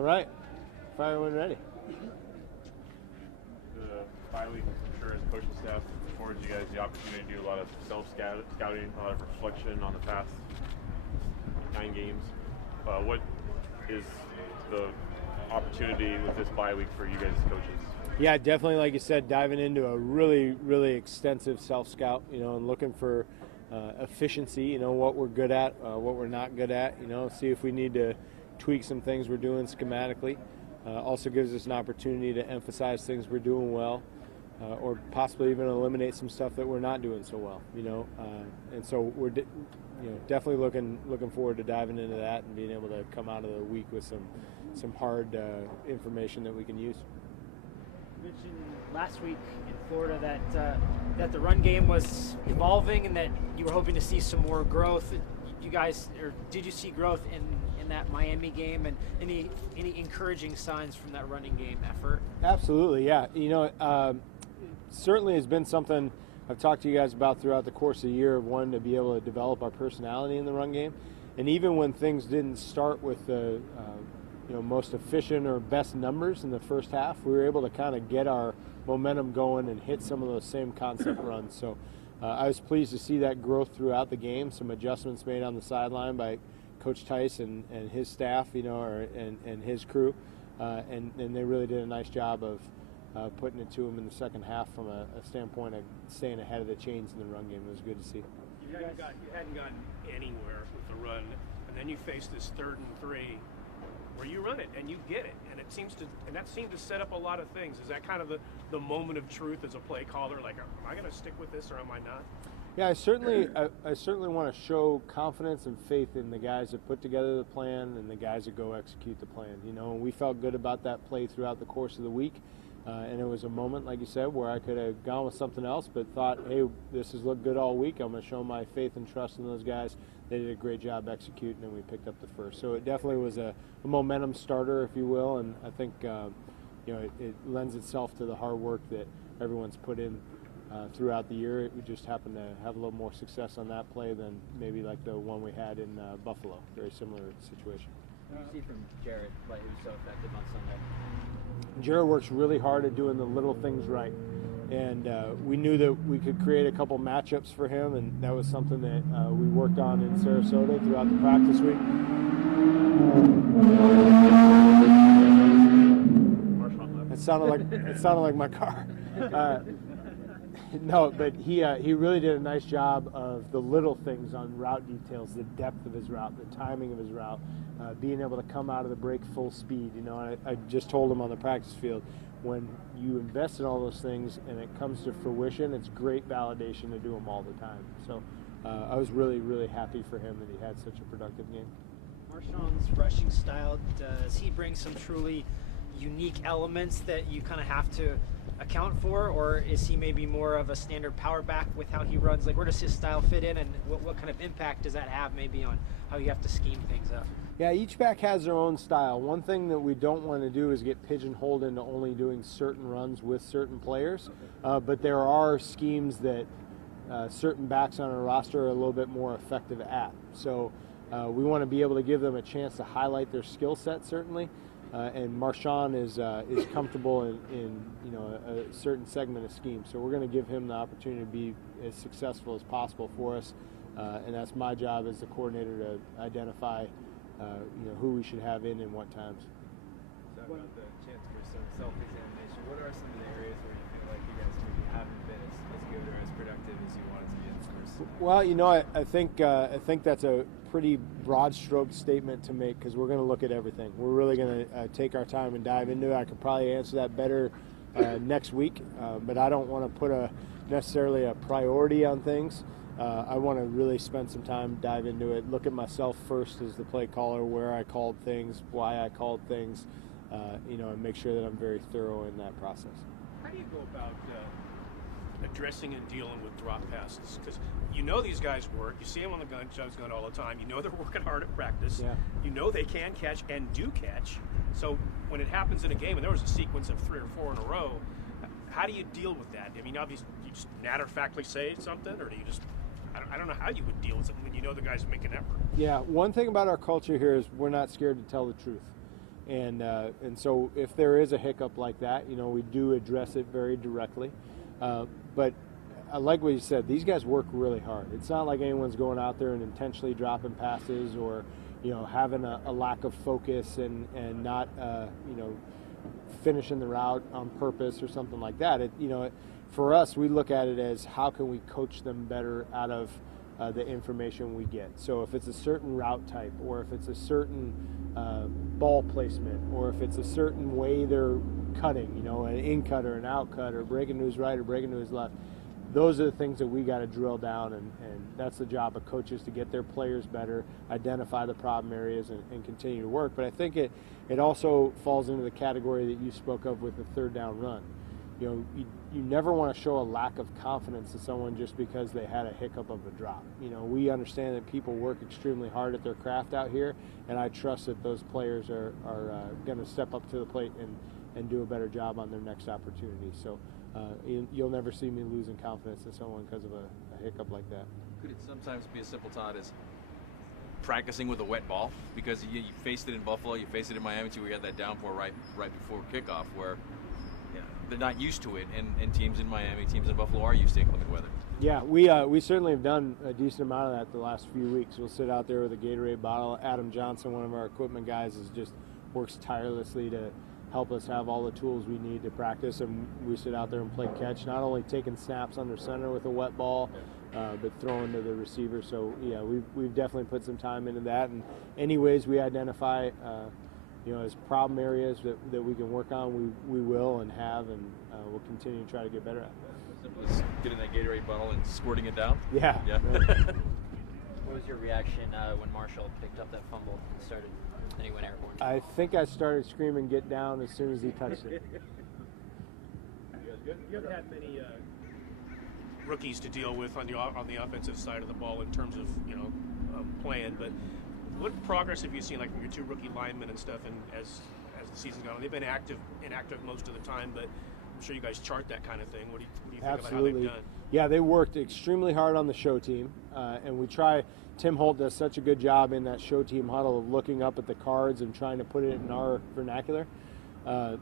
All right. Fire when ready. The bye week, I'm sure, as coaching staff affords you guys the opportunity to do a lot of self-scouting, a lot of reflection on the past 9 games. What is the opportunity with this bye week for you guys as coaches? Yeah, definitely, like you said, diving into a really, really extensive self-scout, and looking for efficiency, what we're good at, what we're not good at, see if we need to tweak some things we're doing schematically. Also gives us an opportunity to emphasize things we're doing well, or possibly even eliminate some stuff that we're not doing so well, and so we're definitely looking forward to diving into that and being able to come out of the week with some hard information that we can use. You mentioned last week in Florida that the run game was evolving and that you were hoping to see some more growth. You guys, or did you see growth in that Miami game, and any encouraging signs from that running game effort? Absolutely, yeah. Certainly has been something I've talked to you guys about throughout the course of the year, of wanting to be able to develop our personality in the run game. And even when things didn't start with the most efficient or best numbers in the first half, we were able to kind of get our momentum going and hit some of those same concept runs. So I was pleased to see that growth throughout the game, some adjustments made on the sideline by Coach Tice and his staff, and his crew. And they really did a nice job of putting it to him in the second half from a standpoint of staying ahead of the chains in the run game. It was good to see. You hadn't gotten anywhere with the run, and then you face this 3rd and 3 where you run it and you get it, and that seemed to set up a lot of things. Is that kind of the moment of truth as a play caller? Like, am I going to stick with this or am I not? Yeah, I certainly want to show confidence and faith in the guys that put together the plan and the guys that go execute the plan. And we felt good about that play throughout the course of the week. And it was a moment, like you said, where I could have gone with something else, but thought, hey, this has looked good all week. I'm going to show my faith and trust in those guys. They did a great job executing, and we picked up the first. So it definitely was a momentum starter, if you will, and I think it lends itself to the hard work that everyone's put in throughout the year. We just happened to have a little more success on that play than maybe like the one we had in Buffalo. Very similar situation. What did you see from Jarrett, why he was so effective on Sunday? Jarrett works really hard at doing the little things right. And we knew that we could create a couple matchups for him, and that was something that we worked on in Sarasota throughout the practice week. It sounded like my car. No, but he really did a nice job of the little things on route details, the depth of his route, the timing of his route, being able to come out of the break full speed. I just told him on the practice field, when you invest in all those things and it comes to fruition, it's great validation to do them all the time. So I was really, really happy for him that he had such a productive game. Marshawn's rushing style, does he bring some truly unique elements that you kind of have to account for, or is he maybe more of a standard power back with how he runs? Like, where does his style fit in, and what kind of impact does that have maybe on how you have to scheme things up? Yeah, each back has their own style. One thing that we don't want to do is get pigeonholed into only doing certain runs with certain players, but there are schemes that certain backs on our roster are a little bit more effective at. So we want to be able to give them a chance to highlight their skill set, certainly. And Marshawn is comfortable in a certain segment of scheme. So we're going to give him the opportunity to be as successful as possible for us, and that's my job as the coordinator to identify who we should have in and what times. Talk about the chance for some self-examination. What are some of the areas where you feel like you guys maybe haven't been as good or as productive as you wanted to be in the first? Well, I think that's a pretty broad stroke statement to make, because we're going to look at everything. We're really going to take our time and dive into it. I could probably answer that better next week, but I don't want to put necessarily a priority on things. I want to really spend some time, dive into it, look at myself first as the play caller, where I called things, why I called things, and make sure that I'm very thorough in that process. How do you go about addressing and dealing with drop passes? Because these guys work. You see them on the gun all the time. They're working hard at practice. Yeah. They can catch and do catch. So when it happens in a game, and there was a sequence of 3 or 4 in a row, how do you deal with that? I mean, obviously, you just matter-of-factly say something, or do you just... I don't know how you would deal with something when the guys make an effort. Yeah, one thing about our culture here is we're not scared to tell the truth. And so if there is a hiccup like that, we do address it very directly. But I like what you said. These guys work really hard. It's not like anyone's going out there and intentionally dropping passes or, having a lack of focus and not, finishing the route on purpose or something like that. For us, we look at it as how can we coach them better out of the information we get. So if it's a certain route type, or if it's a certain ball placement, or if it's a certain way they're cutting, an in cut or an out cut, or breaking to his right or breaking to his left, those are the things that we got to drill down, and that's the job of coaches, to get their players better, identify the problem areas, and continue to work. But I think it also falls into the category that you spoke of with the third down run. You never want to show a lack of confidence to someone just because they had a hiccup of a drop. We understand that people work extremely hard at their craft out here, and I trust that those players are going to step up to the plate and do a better job on their next opportunity. So you'll never see me losing confidence in someone because of a hiccup like that. Could it sometimes be as simple, Todd, as practicing with a wet ball? Because you faced it in Buffalo, you faced it in Miami too. We had that downpour right before kickoff where they're not used to it, and teams in Miami, teams in Buffalo are used to inclement weather. Yeah, we certainly have done a decent amount of that the last few weeks. We'll sit out there with a Gatorade bottle. Adam Johnson, one of our equipment guys, works tirelessly to help us have all the tools we need to practice, and we sit out there and play catch, not only taking snaps under center with a wet ball, but throwing to the receiver. So yeah, we've definitely put some time into that, and any ways we identify as problem areas that we can work on, we will and have, and we'll continue to try to get better at. As simple as getting that Gatorade bottle and squirting it down? Yeah. What was your reaction when Marshall picked up that fumble and started, then he went airborne? I think I started screaming, "Get down," as soon as he touched it. You haven't had many rookies to deal with on the offensive side of the ball in terms of playing, but what progress have you seen, like from your two rookie linemen and stuff, and as the season's gone on? They've been inactive most of the time, but I'm sure you guys chart that kind of thing. What do you think Absolutely. about how they've done? Yeah, they worked extremely hard on the show team, and we try. Tim Holt does such a good job in that show team huddle of looking up at the cards and trying to put it in our vernacular.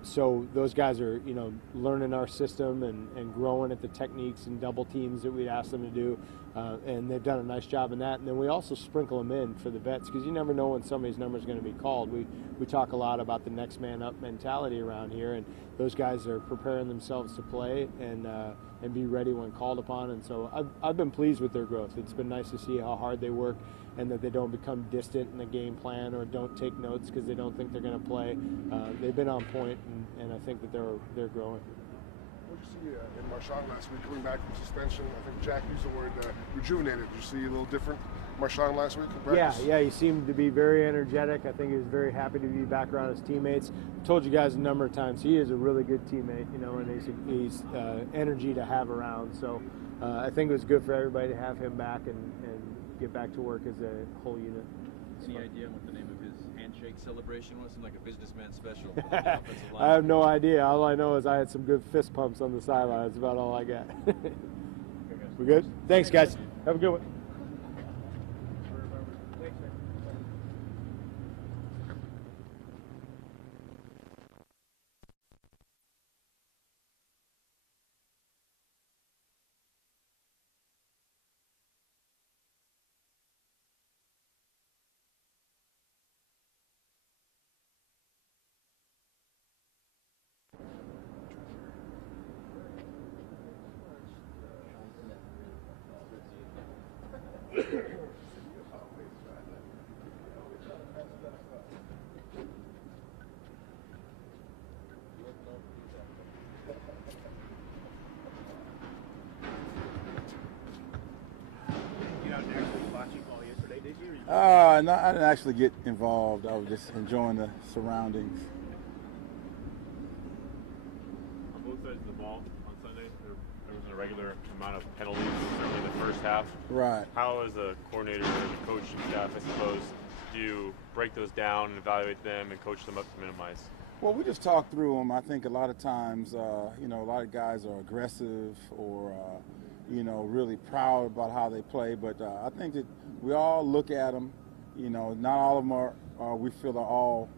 So those guys are, learning our system and growing at the techniques and double teams that we'd ask them to do, and they've done a nice job in that. And then we also sprinkle them in for the vets, because you never know when somebody's number is going to be called. We talk a lot about the next man up mentality around here, and those guys are preparing themselves to play and be ready when called upon. And so I've been pleased with their growth. It's been nice to see how hard they work, and that they don't become distant in the game plan or don't take notes because they don't think they're going to play. They've been on point, and I think that they're growing. What did you see in Marshawn last week coming back from suspension? I think Jack used the word rejuvenated. Did you see a little different Marshawn last week in practice? Yeah, he seemed to be very energetic. I think he was very happy to be back around his teammates. I told you guys a number of times, he is a really good teammate, and he's energy to have around. So I think it was good for everybody to have him back and get back to work as a whole unit. Any idea what the name of his handshake celebration was? Seemed like a businessman special. I have no idea. All I know is I had some good fist pumps on the sideline. That's about all I got. We good? Thanks, guys. Have a good one. No, I didn't actually get involved. I was just enjoying the surroundings. On both sides of the ball on Sunday, there was a regular amount of penalties, certainly in the first half. Right. How, as a coordinator and the coaching staff, I suppose, do you break those down and evaluate them and coach them up to minimize? Well, we just talk through them. I think a lot of times, a lot of guys are aggressive or, really proud about how they play. But I think that we all look at them. Not all of them we feel are all,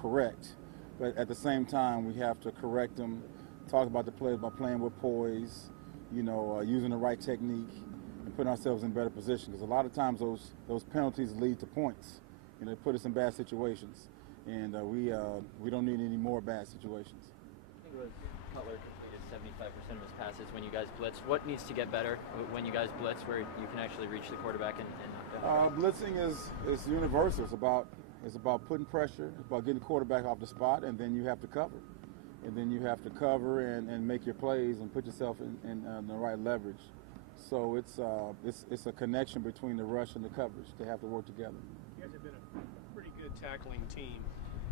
correct. But at the same time, we have to correct them, talk about the players by playing with poise, using the right technique, and putting ourselves in better position. Because a lot of times those penalties lead to points. They put us in bad situations, and we don't need any more bad situations. I think it was Cutler completed 75% of his passes when you guys blitz. What needs to get better when you guys blitz, where you can actually reach the quarterback and knock down the guy? Blitzing is universal. It's about putting pressure. It's about getting the quarterback off the spot, and then you have to cover. And then you have to cover and make your plays and put yourself in the right leverage. So it's a connection between the rush and the coverage. They have to work together. You guys have been a pretty good tackling team,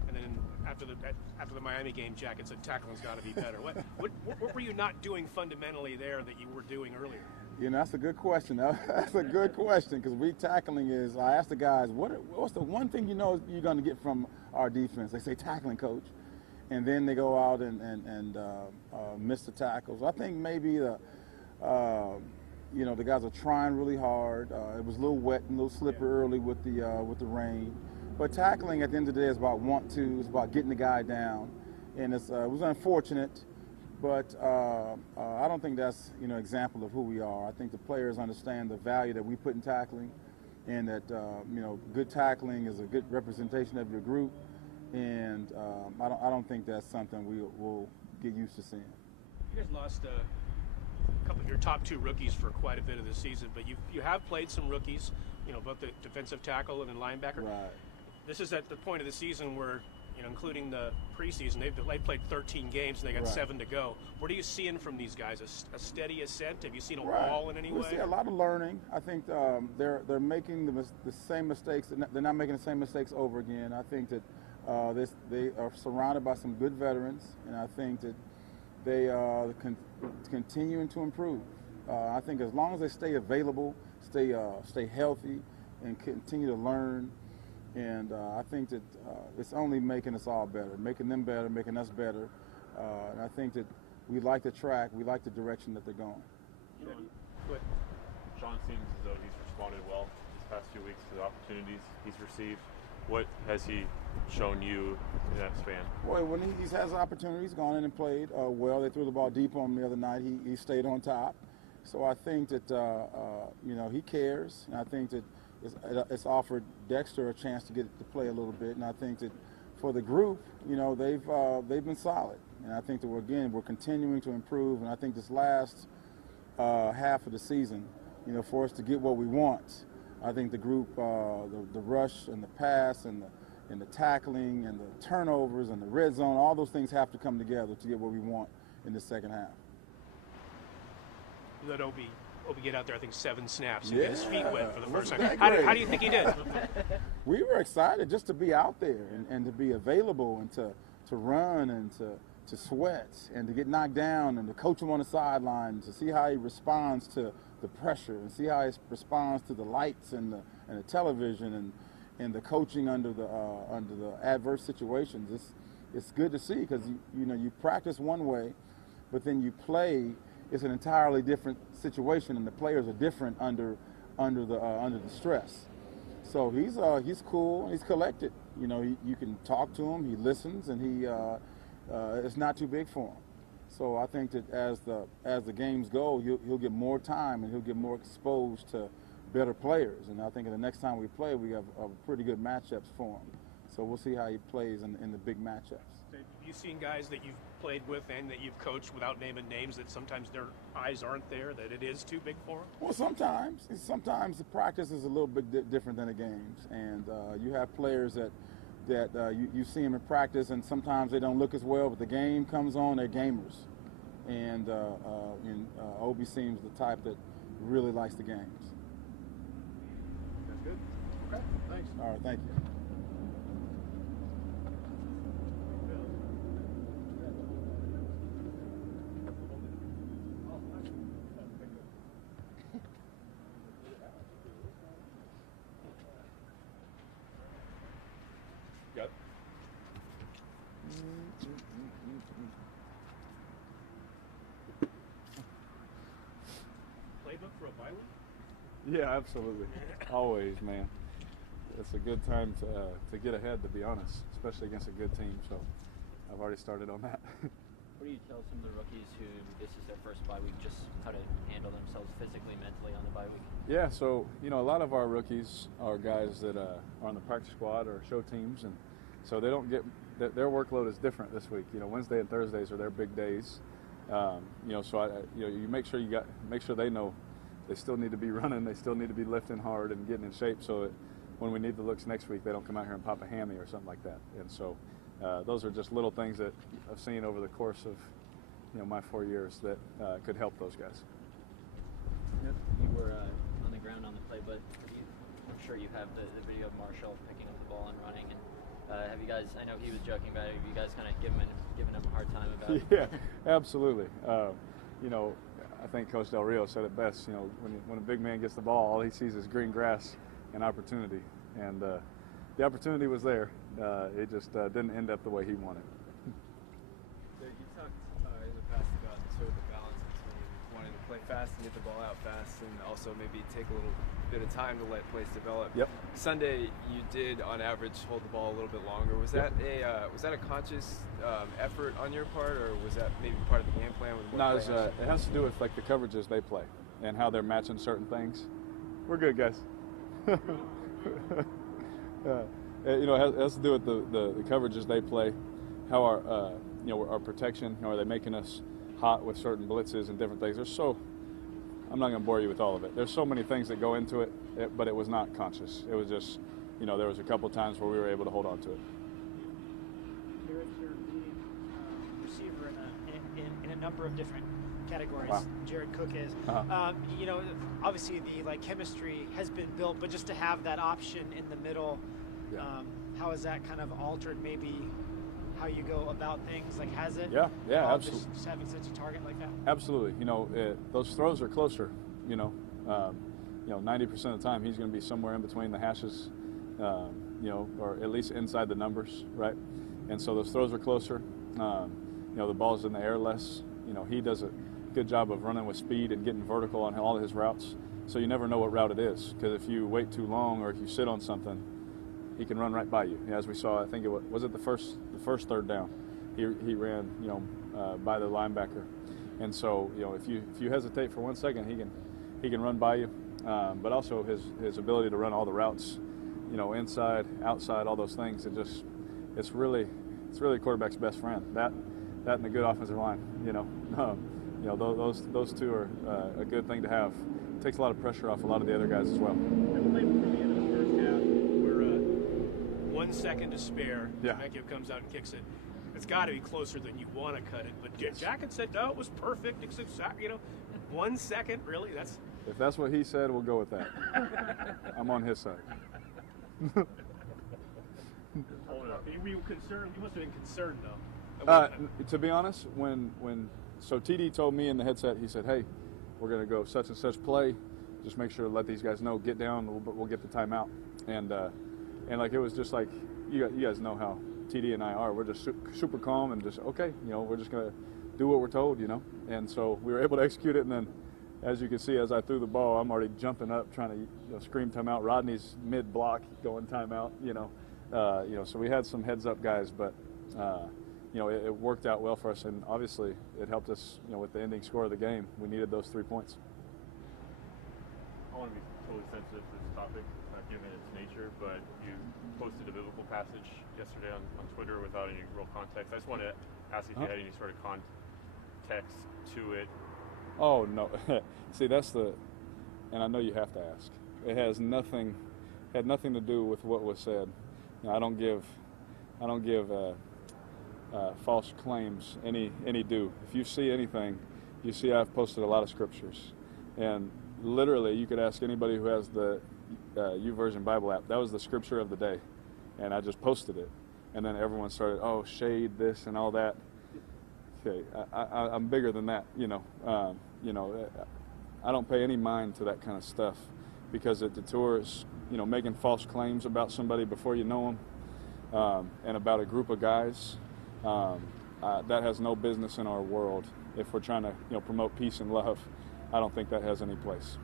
and then after the Miami game, Jack had said tackling's got to be better. What were you not doing fundamentally there that you were doing earlier? That's a good question. That's a good question, because tackling is. I asked the guys, what's the one thing you're going to get from our defense? They say tackling, coach, and then they go out and miss the tackles. I think maybe the guys are trying really hard. It was a little wet and a little slippery early with the rain. But tackling at the end of the day is about it's about getting the guy down. And it was unfortunate, but I don't think that's an example of who we are. I think the players understand the value that we put in tackling, and that good tackling is a good representation of your group. And I don't think that's something we'll get used to seeing. You guys lost a couple of your top two rookies for quite a bit of the season, but you have played some rookies, both the defensive tackle and the linebacker. Right. This is at the point of the season where, including the preseason, they've played 13 games and they got 7 to go. What are you seeing from these guys? A steady ascent? Have you seen a wall in any way? We see a lot of learning. I think they're making the same mistakes. They're not making the same mistakes over again. I think that they are surrounded by some good veterans, and I think that they are continuing to improve. I think as long as they stay available, stay healthy, and continue to learn, and I think that it's only making us all better, making them better, making us better. And I think that we like the track, we like the direction that they're going. Sean seems as though he's responded well these past few weeks to the opportunities he's received. What has he shown you in that span? Boy, when he's has opportunities, gone in and played well. They threw the ball deep on him the other night. He stayed on top. So I think that he cares, and I think that it's offered Dexter a chance to get to play a little bit. And I think that for the group, they've been solid. And I think that we're continuing to improve. And I think this last half of the season, for us to get what we want, I think the group, the rush and the pass and the tackling and the turnovers and the red zone, all those things have to come together to get what we want in the second half. You let Obi get out there, I think 7 snaps and get his feet wet for the first time. How do you think he did? We were excited just to be out there and to be available and to run and to sweat and to get knocked down and to coach him on the sideline, to see how he responds to the pressure and see how he responds to the lights and the television and the coaching under the adverse situations. It's good to see, because you practice one way, but then you play. It's an entirely different situation, and the players are different under the stress. So he's cool and he's collected. You can talk to him, he listens, and it's not too big for him. So I think that as the games go, he'll get more time and he'll get more exposed to better players. And I think the next time we play, we have pretty good matchups for him. So we'll see how he plays in the big matchups. Have you seen guys that you've played with and that you've coached, without naming names, that sometimes their eyes aren't there, that it is too big for them? Well, sometimes the practice is a little bit different than the games, and you have players that you see them in practice, and sometimes they don't look as well, but the game comes on, they're gamers. And Obi seems the type that really likes the games. That's good. Okay, thanks. All right, thank you. Yep. Playbook for a bye week? Yeah, absolutely. Always, man. it's a good time to get ahead, to be honest, especially against a good team. So I've already started on that. What do you tell some of the rookies who this is their first bye week, just how to handle themselves physically, mentally on the bye week? Yeah, so a lot of our rookies are guys that are on the practice squad or show teams, and so they don't get their workload is different this week. Wednesday and Thursdays are their big days. So you make sure they know they still need to be running, they still need to be lifting hard and getting in shape, so that when we need the looks next week, they don't come out here and pop a hammy or something like that. And so those are just little things that I've seen over the course of my 4 years that could help those guys. Yep. You were on the ground on the play, but I'm sure you have the video of Marshall picking up the ball and running. And have you guys? I know he was joking about it. Have you guys kind of given him a hard time about it? Yeah, absolutely. I think Coach Del Rio said it best. When a big man gets the ball, all he sees is green grass and opportunity, and the opportunity was there. It just didn't end up the way he wanted. You talked in the past about sort of the balance between wanting to play fast and get the ball out fast, and also maybe take a little bit of time to let plays develop. Yep. Sunday, you did on average hold the ball a little bit longer. Was that a conscious effort on your part, or was that maybe part of the game plan? No, it has to do with like the coverages they play and how they're matching certain things. We're good, guys. It has to do with the coverages they play, how our protection, are they making us hot with certain blitzes and different things. I'm not going to bore you with all of it. There's so many things that go into it, but it was not conscious. It was just, there was a couple times where we were able to hold on to it. You're leading receiver in a number of different categories. Wow. Jared Cook is. Uh-huh. Obviously the chemistry has been built, but just to have that option in the middle, Yeah. how has that kind of altered maybe how you go about things? Like, has it? Yeah, absolutely. Just having such a target like that. Absolutely. Those throws are closer. 90% of the time he's going to be somewhere in between the hashes, or at least inside the numbers, right? And so those throws are closer. The ball's in the air less. He does a good job of running with speed and getting vertical on all of his routes. So you never know what route it is, because if you wait too long or if you sit on something, he can run right by you. As we saw, I think it was it the first third down. He ran, by the linebacker, and so if you hesitate for 1 second, he can run by you. But also his ability to run all the routes, inside, outside, all those things. It's really quarterback's best friend. That and a good offensive line. Those two are a good thing to have. It takes a lot of pressure off a lot of the other guys as well. And play before the end of the first half, we're 1 second to spare. Yeah. Metcalf comes out and kicks it. It's got to be closer than you want to cut it. But Jack had said, no, it was perfect. Except, 1 second, really? If that's what he said, we'll go with that. I'm on his side. Were you concerned? You must have been concerned, though. To be honest, so TD told me in the headset, he said, hey, we're going to go such and such play. Just make sure to let these guys know, get down, we'll get the timeout. And it was just like, you guys know how TD and I are. We're just super calm and just, okay, we're just going to do what we're told, And so we were able to execute it. And then, as you can see, as I threw the ball, I'm already jumping up, trying to scream timeout. Rodney's mid-block going timeout, So we had some heads-up guys, but, it worked out well for us. And obviously it helped us, with the ending score of the game. We needed those 3 points. I want to be totally sensitive to this topic, not given its nature, but you posted a biblical passage yesterday on Twitter without any real context. I just want to ask if you had any sort of context to it. Oh, no. See, and I know you have to ask. It had nothing to do with what was said. I don't give false claims any due. If you see anything, you see I've posted a lot of scriptures. And literally, you could ask anybody who has the YouVersion Bible app. That was the scripture of the day. And I just posted it. And then everyone started, shade this and all that. Okay, I'm bigger than that, I don't pay any mind to that kind of stuff because it detours, making false claims about somebody before you know them, and about a group of guys. That has no business in our world. If we're trying to, promote peace and love, I don't think that has any place.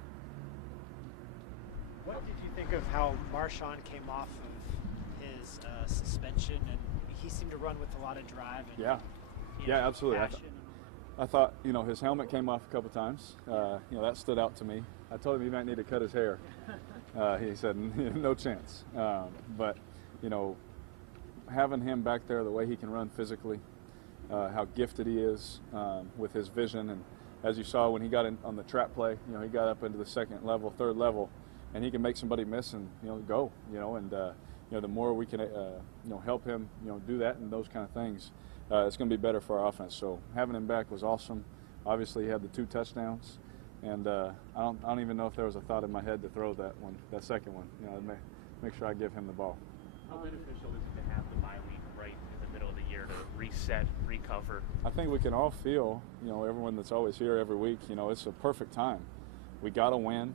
What did you think of how Marshawn came off of his suspension, and he seemed to run with a lot of drive? And, Yeah, absolutely. passion I thought, his helmet came off a couple times. That stood out to me. I told him he might need to cut his hair. He said, no chance. But, having him back there, the way he can run physically, how gifted he is with his vision. And as you saw when he got in on the trap play, he got up into the second level, third level, and he can make somebody miss and, go, and, the more we can, help him, do that and those kind of things, it's going to be better for our offense. So having him back was awesome. Obviously, he had the 2 touchdowns, and I don't even know if there was a thought in my head to throw that second one. I'd make sure I give him the ball. How beneficial is it to have the bye week right in the middle of the year to reset, recover? I think we can all feel, everyone that's always here every week, it's a perfect time. We got to win.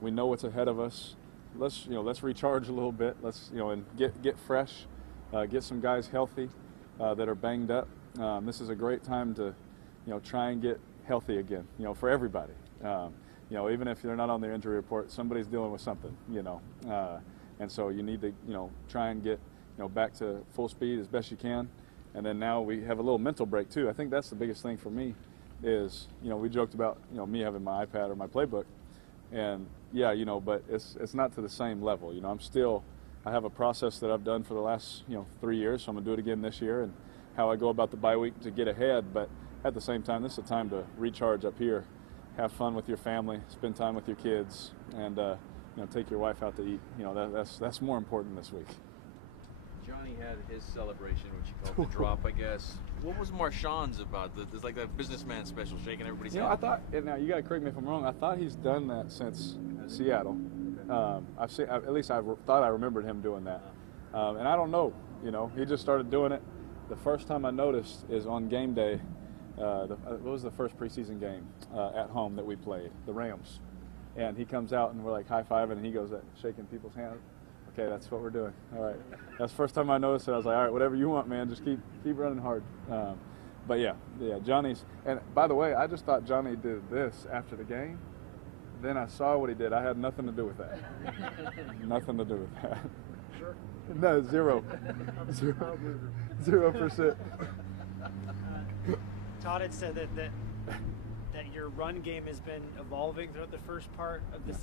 We know what's ahead of us. Let's recharge a little bit. Let's, and get fresh, get some guys healthy that are banged up. This is a great time to, try and get healthy again, for everybody. Even if they're not on their injury report, somebody's dealing with something, and so you need to, try and get, back to full speed as best you can. And then now we have a little mental break too. I think that's the biggest thing for me is, we joked about, me having my iPad or my playbook, and but it's not to the same level. I have a process that I've done for the last, 3 years, so I'm gonna do it again this year, and how I go about the bye week to get ahead. But at the same time, this is a time to recharge up here, have fun with your family, spend time with your kids, and take your wife out to eat. That's more important this week. Johnny had his celebration, which he called the drop, I guess. What was Marshawn's about? It's like that businessman special, shaking everybody's hand. I thought, and now you got to correct me if I'm wrong, I thought he's done that since Seattle. I've seen, at least I thought I remembered him doing that. And I don't know, he just started doing it. The first time I noticed is on game day. What was the first preseason game at home that we played? The Rams. And he comes out and we're like high-fiving, and he goes shaking people's hands. Okay, that's what we're doing. All right. That's the first time I noticed it. I was like, all right, whatever you want, man. Just keep running hard. But yeah, Johnny's. And by the way, I just thought Johnny did this after the game. Then I saw what he did. I had nothing to do with that. Nothing to do with that. Sure. No, 0%. Todd had said that your run game has been evolving throughout the first part of the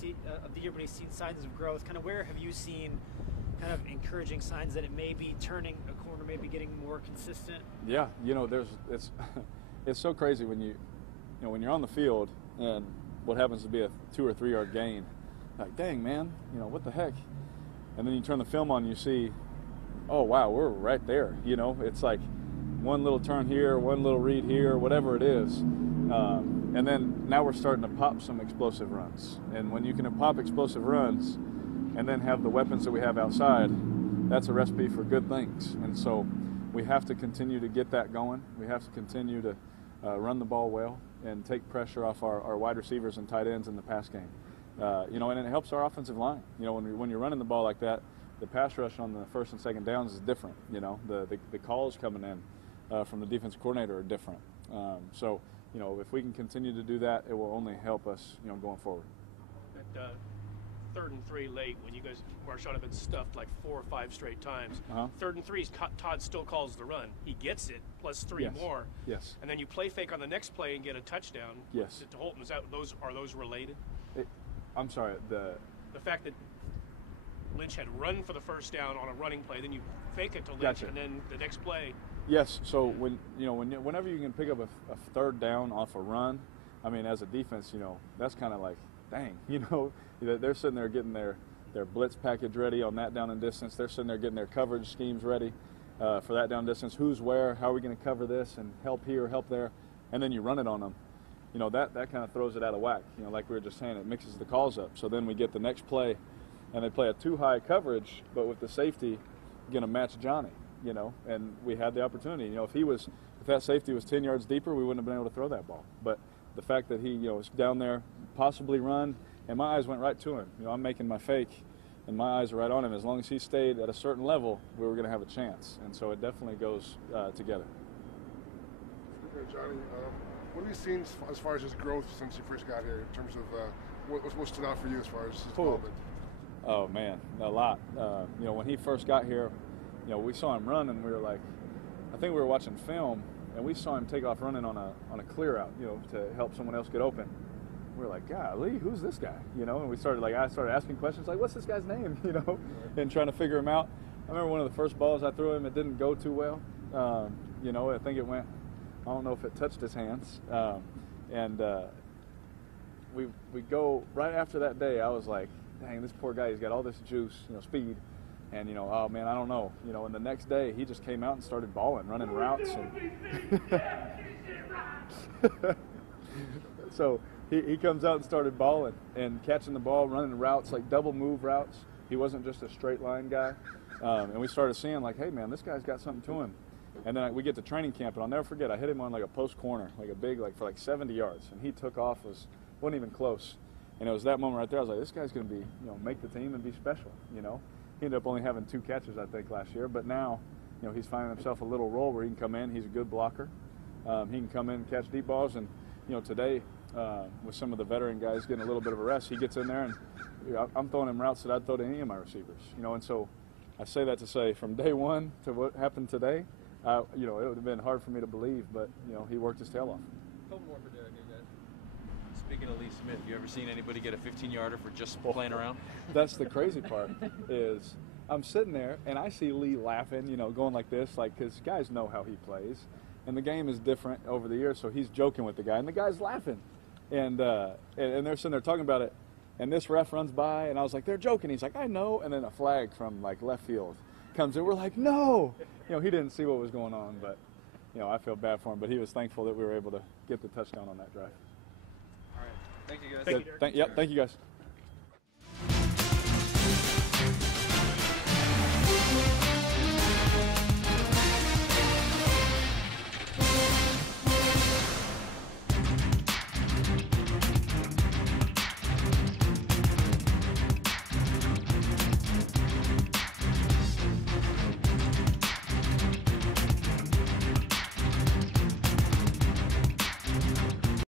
year, but he's seen signs of growth. Kind of where have you seen kind of encouraging signs that it may be turning a corner, maybe getting more consistent? Yeah, it's so crazy when when you're on the field and what happens to be a 2 or 3 yard gain, like, dang, man, what the heck? And then you turn the film on and you see, oh wow, we're right there. It's like one little turn here, one little read here, whatever it is. And then now we're starting to pop some explosive runs. And when you can pop explosive runs and then have the weapons that we have outside, that's a recipe for good things. And so we have to continue to get that going. We have to continue to run the ball well and take pressure off our wide receivers and tight ends in the pass game. And it helps our offensive line. When you're running the ball like that, the pass rush on the first and second downs is different. The calls coming in from the defensive coordinator are different. So if we can continue to do that, it will only help us, going forward. At 3rd and 3 late, when you guys, Marshawn, have been stuffed like 4 or 5 straight times. 3rd and 3, Todd still calls the run. He gets it, plus 3 more. Yes. And then you play fake on the next play and get a touchdown. Yes. To Holton. Are those related? I'm sorry. The fact that Lynch had run for the first down on a running play, then you fake it to Lynch, Gotcha. and then the next play. Yes. So whenever you can pick up a 3rd down off a run, I mean, as a defense, that's kind of like, dang, they're sitting there getting their blitz package ready on that down and distance. They're sitting there getting their coverage schemes ready for that down distance. Who's where? How are we going to cover this and help here, help there? And then you run it on them. That kind of throws it out of whack. Like we were just saying, it mixes the calls up. So then we get the next play, and they play a too high coverage, but with the safety going to match Johnny. And we had the opportunity. If that safety was 10 yards deeper, we wouldn't have been able to throw that ball. But the fact that he, is down there, possibly run, and my eyes went right to him. I'm making my fake, and my eyes are right on him. As long as he stayed at a certain level, we were going to have a chance. And so it definitely goes together. Okay, Johnny, what have you seen as far as his growth since you first got here in terms of what stood out for you as far as his development? Oh man, a lot. You know, when he first got here, you know, we saw him run and we were like, I think we were watching film and we saw him take off running on a clear out, you know, to help someone else get open. We were like, golly, who's this guy? You know, and I started asking questions like, what's this guy's name? You know, and trying to figure him out. I remember one of the first balls I threw him, it didn't go too well. You know, I think it went, I don't know if it touched his hands. We go right after that day. I was like, dang, this poor guy, he's got all this juice, you know, speed, and you know, oh man, I don't know, you know. And the next day, he just came out and started balling, running routes, and so he comes out and started balling and catching the ball, running routes like double move routes. He wasn't just a straight line guy, and we started seeing like, hey man, this guy's got something to him. And then we get to training camp, and I'll never forget, I hit him on like a post corner, like a big, like for like 70 yards, and he took off, wasn't even close. And it was that moment right there, I was like, this guy's going to be, you know, make the team and be special, you know. He ended up only having 2 catches, I think, last year, but now, you know, he's finding himself a little role where he can come in. He's a good blocker. He can come in and catch deep balls, and, you know, today, with some of the veteran guys getting a little bit of a rest, he gets in there, and you know, I'm throwing him routes that I'd throw to any of my receivers, you know. And so I say that to say, from day one to what happened today, you know, it would have been hard for me to believe, but, you know, he worked his tail off. A couple more for Derek, guys. Speaking of Lee Smith, you ever seen anybody get a 15-yarder for just playing around? That's the crazy part is I'm sitting there and I see Lee laughing, you know, going like this, like, because guys know how he plays, and the game is different over the years, so he's joking with the guy, and the guy's laughing, and they're sitting there talking about it, and this ref runs by, and I was like, they're joking. He's like, I know, and then a flag from like left field comes in. We're like, no, you know, he didn't see what was going on, but you know, I feel bad for him, but he was thankful that we were able to get the touchdown on that drive. All right. Thank you, guys. Thank you, Derek. Thank you guys.